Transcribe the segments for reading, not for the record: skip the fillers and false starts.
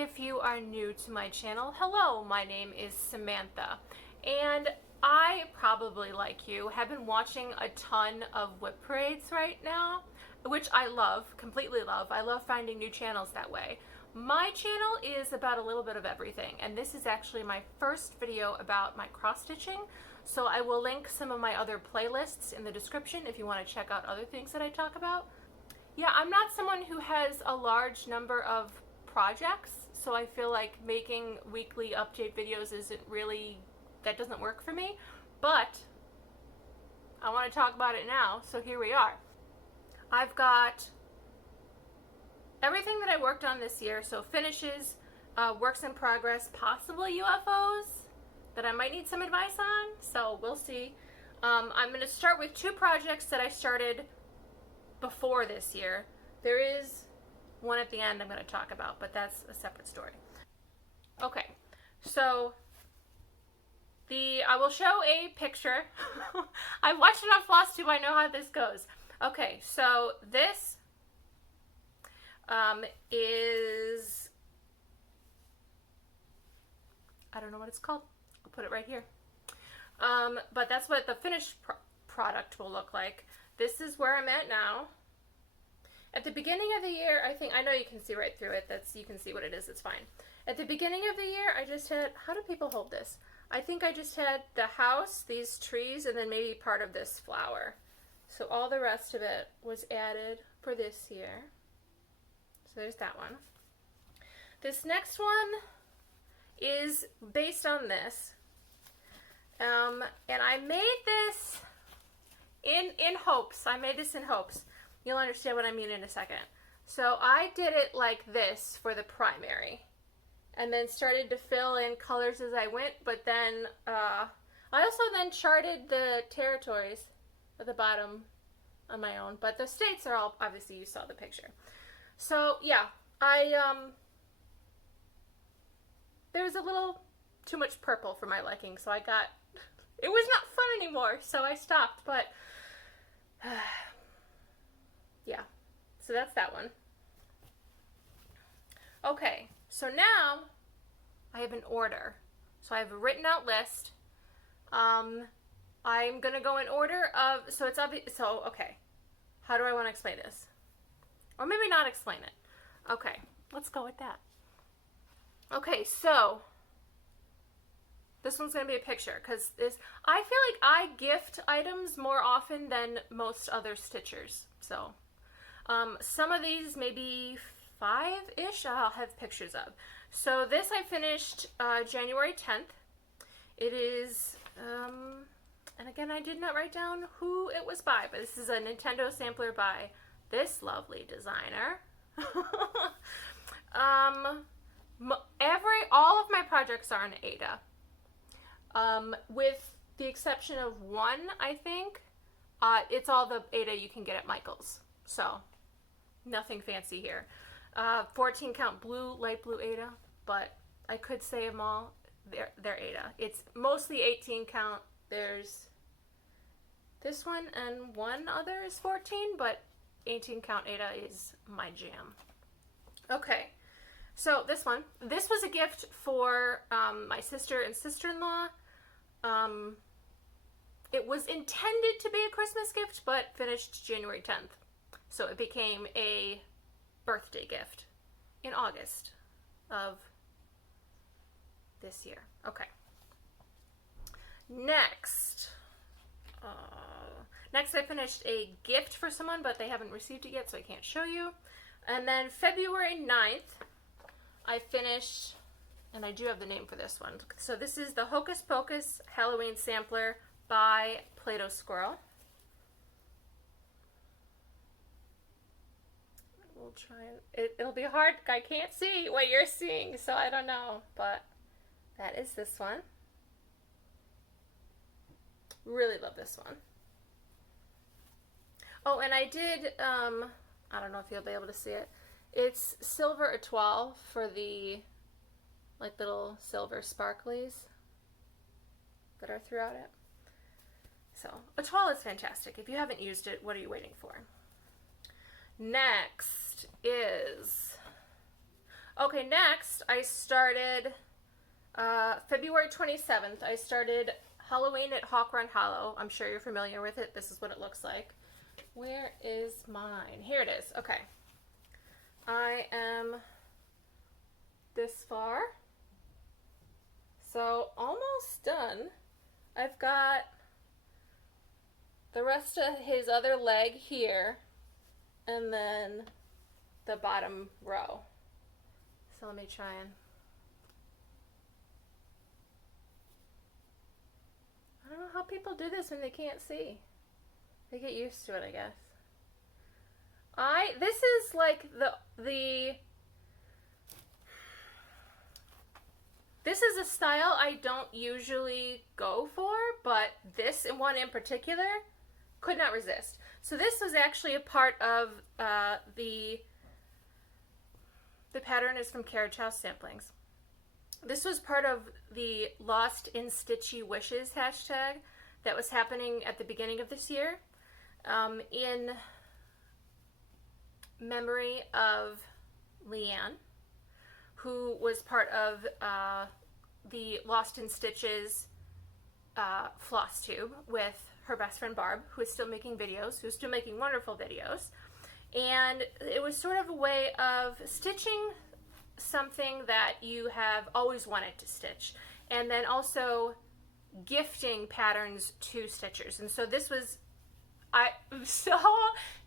if you are new to my channel. Hello, my name is Samantha, and I probably, like you, have been watching a ton of WIP parades right now, which I love, completely love. I love finding new channels that way. My channel is about a little bit of everything, and this is actually my first video about my cross-stitching, so I will link some of my other playlists in the description if you want to check out other things that I talk about. Yeah, I'm not someone who has a large number of projects, so I feel like making weekly update videos isn't really, that doesn't work for me, but I want to talk about it now, so here we are. I've got everything that I worked on this year, so finishes, works in progress, possible UFOs that I might need some advice on, so we'll see. I'm going to start with two projects that I started before this year. There is one at the end I'm going to talk about, but that's a separate story. Okay, so I will show a picture. I've watched it on Flosstube, I know how this goes. Okay, so this is, I don't know what it's called. I'll put it right here. But that's what the finished product will look like. This is where I'm at now. At the beginning of the year, I know you can see right through it. You can see what it is, it's fine. At the beginning of the year, I just had, how do people hold this? I think I just had the house, these trees, and then maybe part of this flower. So all the rest of it was added for this year. So there's that one. This next one is based on this. And I made this in hopes. I made this in hopes. You'll understand what I mean in a second. So I did it like this for the primary, and then started to fill in colors as I went, but then I also then charted the territories at the bottom on my own, but the states are all, obviously you saw the picture. So yeah, there was a little too much purple for my liking, so it was not fun anymore, so I stopped, but yeah, so that's that one. Okay, so now I have an order. So I have a written out list. I'm gonna go in order of, so it's obvious, so okay, how do I want to explain this? Or maybe not explain it. Okay, let's go with that. Okay, so this one's gonna be a picture, because I feel like I gift items more often than most other stitchers. So some of these, maybe 5-ish, I'll have pictures of. So this I finished January 10th. It is, and again, I did not write down who it was by, but this is a Nintendo sampler by this lovely designer. All of my projects are in Ada. With the exception of one, I think. It's all the Ada you can get at Michael's. So, nothing fancy here. 14 count blue, light blue Ada, but I could say them all. They're Ada. It's mostly 18 count. There's this one and one other is 14, but 18 count Ada is my jam. Okay, so this one. This was a gift for my sister and sister-in-law. It was intended to be a Christmas gift, but finished January 10th. So it became a birthday gift in August of this year. Okay. Next I finished a gift for someone, but they haven't received it yet, so I can't show you. And then February 9th, I finished, and I do have the name for this one. So this is the Hocus Pocus Halloween Sampler by Play-Doh Squirrel. We'll try and, it'll be hard. I can't see what you're seeing, so I don't know, but that is this one. Really love this one. Oh, and I did, I don't know if you'll be able to see it. It's silver étoile for the, like, little silver sparklies that are throughout it. So, étoile is fantastic. If you haven't used it, what are you waiting for? Next is, Okay, next I started February 27th. I started Halloween at Hawk Run Hallow. I'm sure you're familiar with it. This is what it looks like. Where is mine? Here it is. Okay. I am this far. So almost done. I've got the rest of his other leg here and then the bottom row. So let me try and... I don't know how people do this when they can't see. They get used to it, I guess. This is like this is a style I don't usually go for, but this one in particular could not resist. So this was actually a part of the pattern is from Carriage House Samplings. This was part of the Lost in Stitchy Wishes hashtag that was happening at the beginning of this year, in memory of Leanne, who was part of the Lost in Stitches Flosstube with her best friend Barb, who is still making videos, who's still making wonderful videos. And it was sort of a way of stitching something that you have always wanted to stitch, and then also gifting patterns to stitchers. And so this was so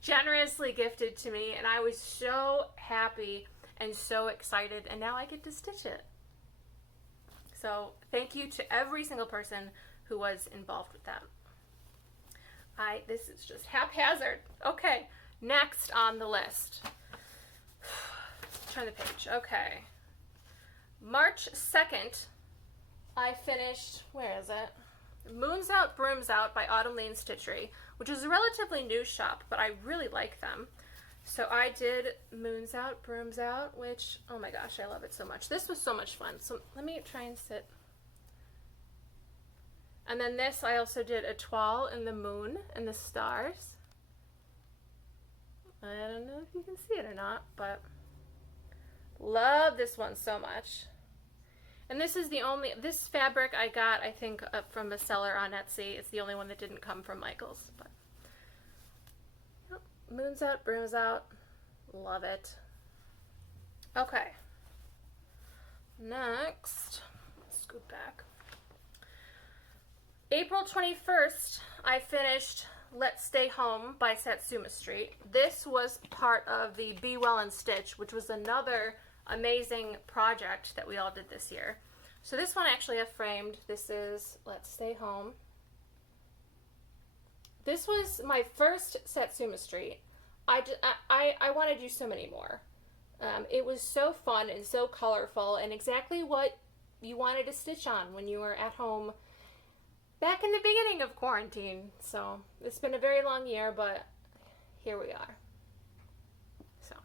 generously gifted to me, and I was so happy and so excited, and now I get to stitch it. So thank you to every single person who was involved with that. This is just haphazard. Okay, next on the list. Turn the page. Okay. March 2nd, I finished, where is it? Moons Out, Brooms Out by Autumn Lane Stitchery, which is a relatively new shop, but I really like them. So I did Moons Out, Brooms Out, which, oh my gosh, I love it so much. This was so much fun. So let me try and sit. And then this, I also did a toile in the moon and the stars. I don't know if you can see it or not, but love this one so much. And this is this fabric I got, I think, up from a seller on Etsy. It's the only one that didn't come from Michael's. But Moons Out, Brooms Out. Love it. Okay. Next, scoot back. April 21st, I finished Let's Stay Home by Satsuma Street. This was part of the Be Well and Stitch, which was another amazing project that we all did this year. So this one actually I framed. This is Let's Stay Home. This was my first Satsuma Street. I want to do so many more. It was so fun and so colorful and exactly what you wanted to stitch on when you were at home back in the beginning of quarantine. So it's been a very long year, but here we are. So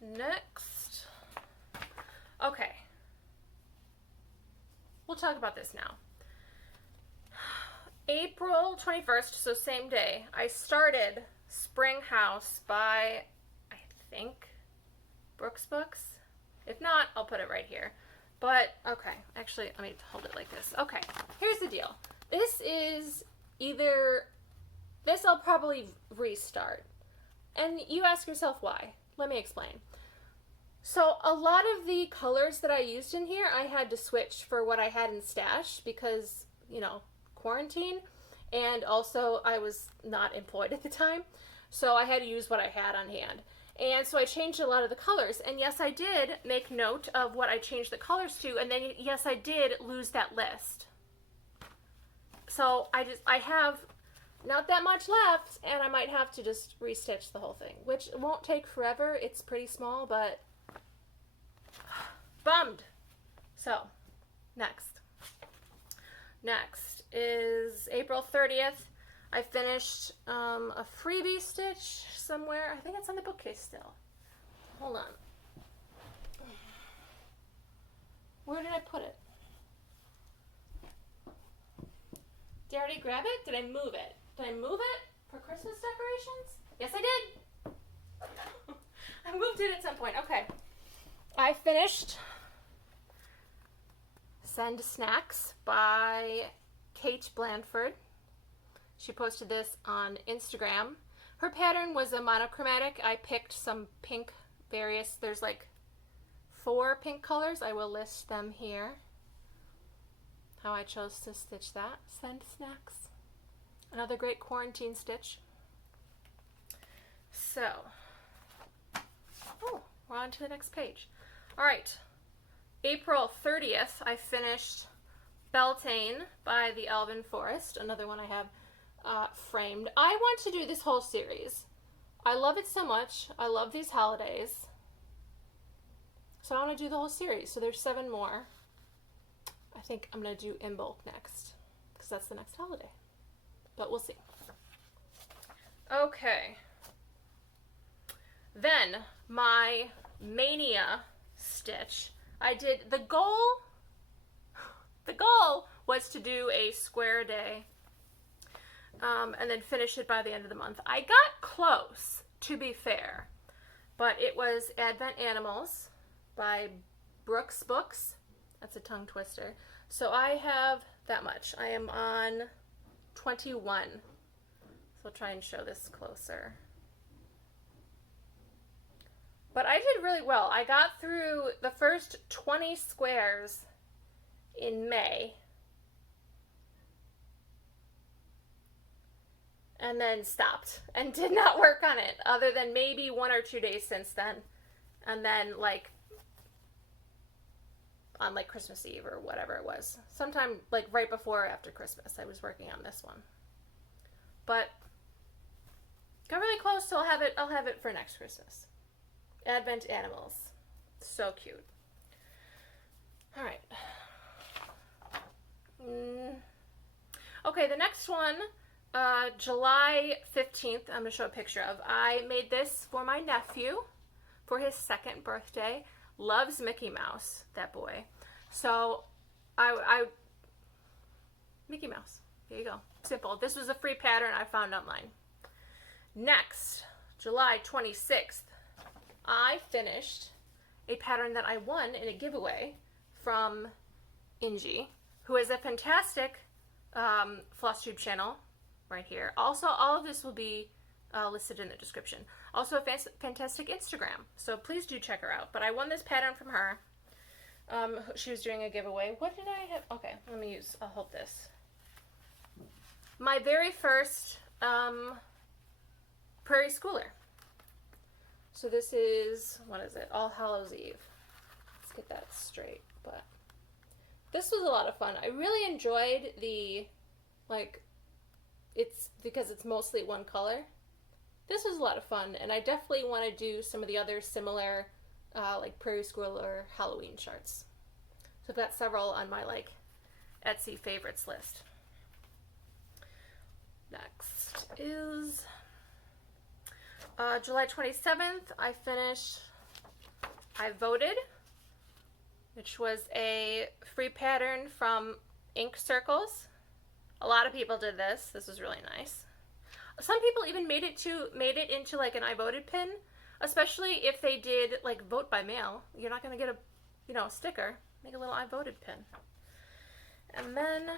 next, okay, we'll talk about this now. April 21st, so same day, I started Spring House by, I think, Brooks Books. If not, I'll put it right here. But, okay, actually, let me hold it like this. Okay, here's the deal. This is this I'll probably restart. And you ask yourself why. Let me explain. So, a lot of the colors that I used in here, I had to switch for what I had in stash because, you know, quarantine. And also, I was not employed at the time. So, I had to use what I had on hand. And so I changed a lot of the colors, and yes, I did make note of what I changed the colors to, and then yes, I did lose that list. So I have not that much left, and I might have to just restitch the whole thing, which won't take forever. It's pretty small, but bummed. So next is April 30th. I finished a freebie stitch somewhere. I think it's on the bookcase still. Hold on. Where did I put it? Did I already grab it? Did I move it? Did I move it for Christmas decorations? Yes, I did. I moved it at some point. Okay. I finished Send Snacks by Kate Blanford. She posted this on Instagram. Her pattern was a monochromatic. I picked some pink various. There's like 4 pink colors. I will list them here. How I chose to stitch that. Send Snacks. Another great quarantine stitch. So, we're on to the next page. All right. April 30th, I finished Beltane by the Elven Forest. Another one I have framed. I want to do this whole series. I love it so much. I love these holidays. So I want to do the whole series. So there's 7 more. I think I'm going to do in bulk next because that's the next holiday. But we'll see. Okay. Then my Mania stitch. I did the goal was to do a square day and then finish it by the end of the month. I got close, to be fair, but it was Advent Animals by Brooks Books. That's a tongue twister. So I have that much. I am on 21. So I'll try and show this closer. But I did really well. I got through the first 20 squares in May. And then stopped and did not work on it other than maybe 1 or 2 days since then. And then like on like Christmas Eve or whatever it was. Sometime like right before or after Christmas I was working on this one. But got really close, so I'll have it for next Christmas. Advent Animals. So cute. All right. Okay, the next one, July 15th, I'm going to show a picture of. I made this for my nephew for his 2nd birthday. Loves Mickey Mouse, that boy. So, Mickey Mouse. There you go. Simple. This was a free pattern I found online. Next, July 26th, I finished a pattern that I won in a giveaway from Inci, who is a fantastic Flosstube channel right here. Also, all of this will be listed in the description. Also, a fantastic Instagram, so please do check her out. But I won this pattern from her. She was doing a giveaway. What did I have? Okay, I'll hold this. My very first Prairie Schooler. So this is, what is it? All Hallows Eve. Let's get that straight. But this was a lot of fun. I really enjoyed the, it's because it's mostly one color. This was a lot of fun, and I definitely want to do some of the other similar, like Prairie Schooler Halloween charts. So I've got several on my, Etsy favorites list. Next is July 27th, I voted, which was a free pattern from Ink Circles. A lot of people did this. This was really nice. Some people even made it into like an I voted pin, especially if they did like vote by mail. You're not going to get a, a sticker. Make a little I voted pin. And then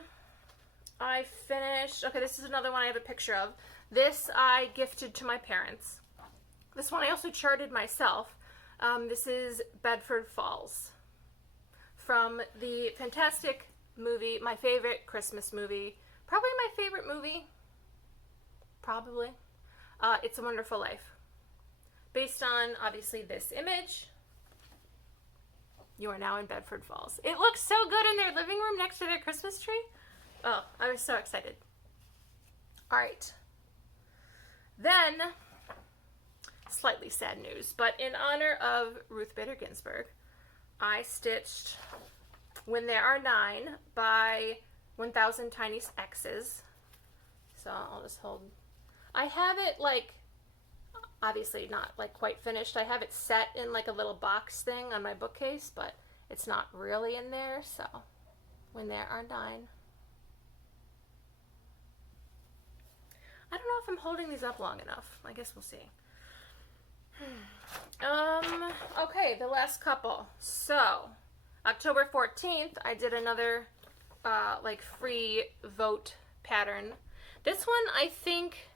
I finished, okay, this is another one I have a picture of. This I gifted to my parents. This one I also charted myself. This is Bedford Falls from the fantastic movie, my favorite Christmas movie. Probably my favorite movie. Probably. It's a Wonderful Life. Based on, obviously, this image. You are now in Bedford Falls. It looks so good in their living room next to their Christmas tree. Oh, I was so excited. All right. Then, slightly sad news, but in honor of Ruth Bader Ginsburg, I stitched When There Are 9 by 1000 Tiny X's. So I'll just hold. I have it obviously not quite finished. I have it set in a little box thing on my bookcase, but it's not really in there. So When There Are 9. I don't know if I'm holding these up long enough. I guess we'll see. Okay, the last couple. So, October 14th, I did another, like, free vote pattern. This one, I think,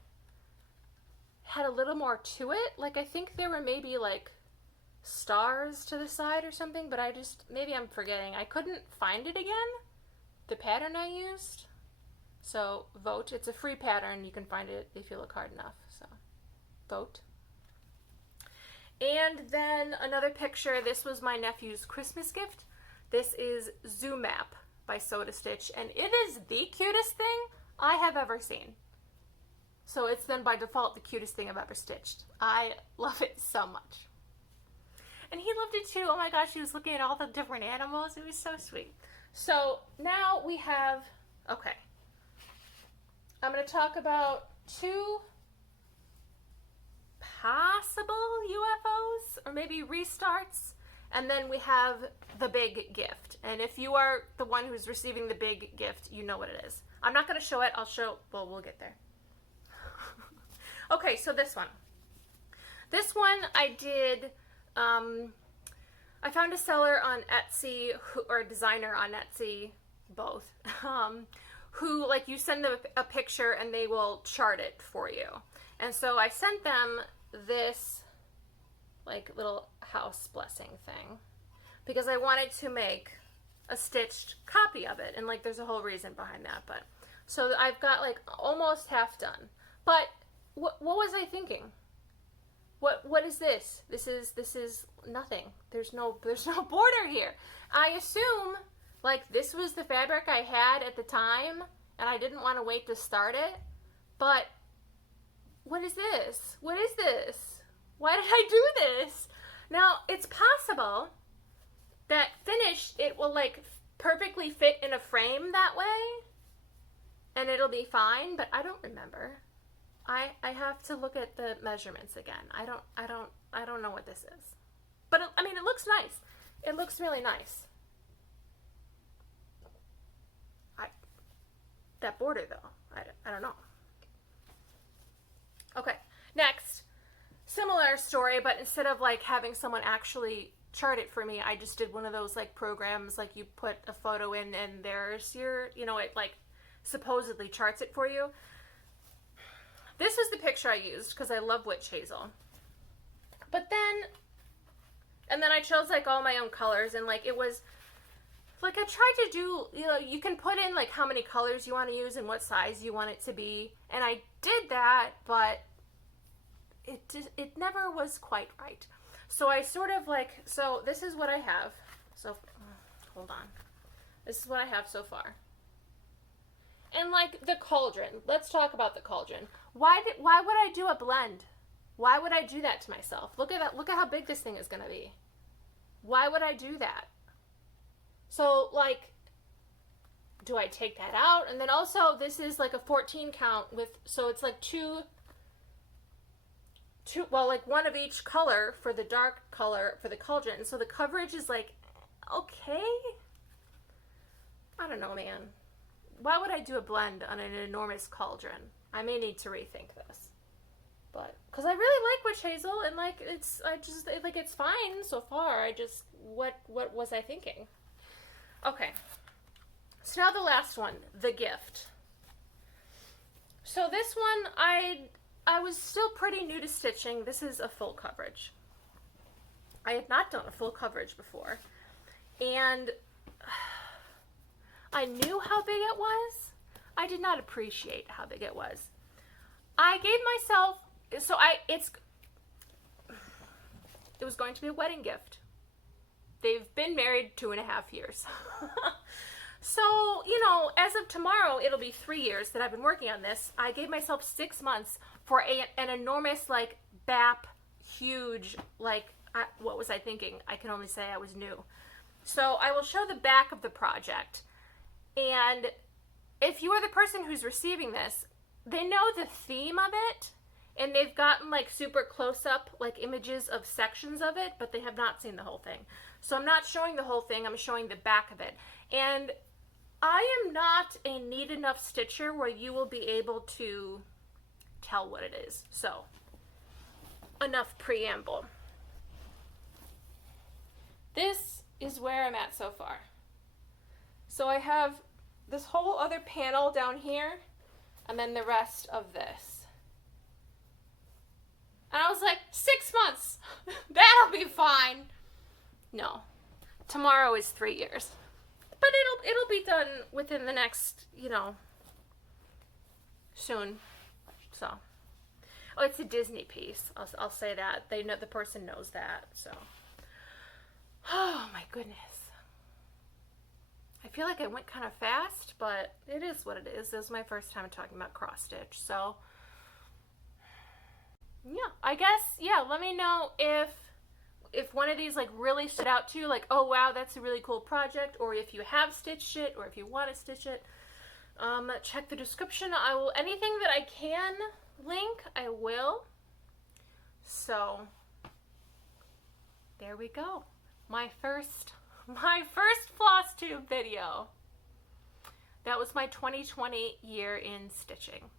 had a little more to it. Like, I think there were maybe, like, stars to the side or something, but maybe I'm forgetting. I couldn't find it again, the pattern I used. So, vote. It's a free pattern. You can find it if you look hard enough. So, vote. And then another picture. This was my nephew's Christmas gift. This is Zoo Map by Soda Stitch, and it is the cutest thing I have ever seen. So it's then by default the cutest thing I've ever stitched. I love it so much. And he loved it too. Oh my gosh, he was looking at all the different animals. It was so sweet. So now we have, okay. I'm going to talk about two possible UFOs or maybe restarts, and then we have the big gift. And if you are the one who's receiving the big gift, you know what it is. I'm not going to show it. I'll show, well, we'll get there. Okay, so this one I did, I found a seller on Etsy, or a designer on Etsy, both, who, like, you send them a picture and they will chart it for you. And so I sent them this, like, little house blessing thing because I wanted to make a stitched copy of it. And, like, there's a whole reason behind that. But so I've got, like, almost half done. But what was I thinking? What is this? This is nothing. There's no border here. I assume, like, this was the fabric I had at the time and I didn't want to wait to start it. But what is this? What is this? Why did I do this? Now, it's possible that finished it will, like, perfectly fit in a frame that way and it'll be fine, but I don't remember. I have to look at the measurements again. I don't know what this is. But I mean, it looks nice. It looks really nice. That border though, I don't know. Okay, next, similar story, but instead of, like, having someone actually chart it for me, I just did one of those, like, programs, like, you put a photo in and there's your, you know, it, like, supposedly charts it for you. This was the picture I used because I love witch hazel. But then I chose, like, all my own colors, and, like, it was, like, I tried to do, you know, you can put in, like, how many colors you want to use and what size you want it to be, and I did that, but it never was quite right. So I sort of, like, so this is what I have. So, hold on. This is what I have so far. And, like, the cauldron. Let's talk about the cauldron. Why would I do a blend? Why would I do that to myself? Look at that. Look at how big this thing is going to be. Why would I do that? So, like, do I take that out? And then also, this is, like, a 14 count with, so it's, like, two, well, like, one of each color for the dark color for the cauldron. So the coverage is, like, okay. I don't know, man. Why would I do a blend on an enormous cauldron? I may need to rethink this. But, because I really like witch hazel, and, like, it's fine so far. What was I thinking? Okay. So now the last one, the gift. So this one, I was still pretty new to stitching. This is a full coverage. I had not done a full coverage before. And I knew how big it was. I did not appreciate how big it was. I gave myself, it was going to be a wedding gift. They've been married 2.5 years. So, you know, as of tomorrow, it'll be 3 years that I've been working on this. I gave myself 6 months for an enormous, like, BAP, huge, like, what was I thinking? I can only say I was new. So I will show the back of the project. And if you are the person who's receiving this, they know the theme of it, and they've gotten, like, super close-up, like, images of sections of it, but they have not seen the whole thing. So I'm not showing the whole thing, I'm showing the back of it. And I am not a neat enough stitcher where you will be able to tell what it is. So enough preamble. This is where I'm at so far. So I have this whole other panel down here, and then the rest of this. And I was like, 6 months, that'll be fine. No, tomorrow is 3 years, but it'll be done within the next, you know, soon. So, oh, it's a Disney piece. I'll say that. They know, the person knows that. So, oh my goodness. I feel like I went kind of fast, but it is what it is. This is my first time talking about cross stitch, so yeah, I guess, yeah, let me know if one of these like really stood out to you, like, oh wow, that's a really cool project, or if you have stitched it, or if you want to stitch it. Check the description. I will, anything that I can link, I will. So there we go. My first Flosstube video. That was my 2020 year in stitching.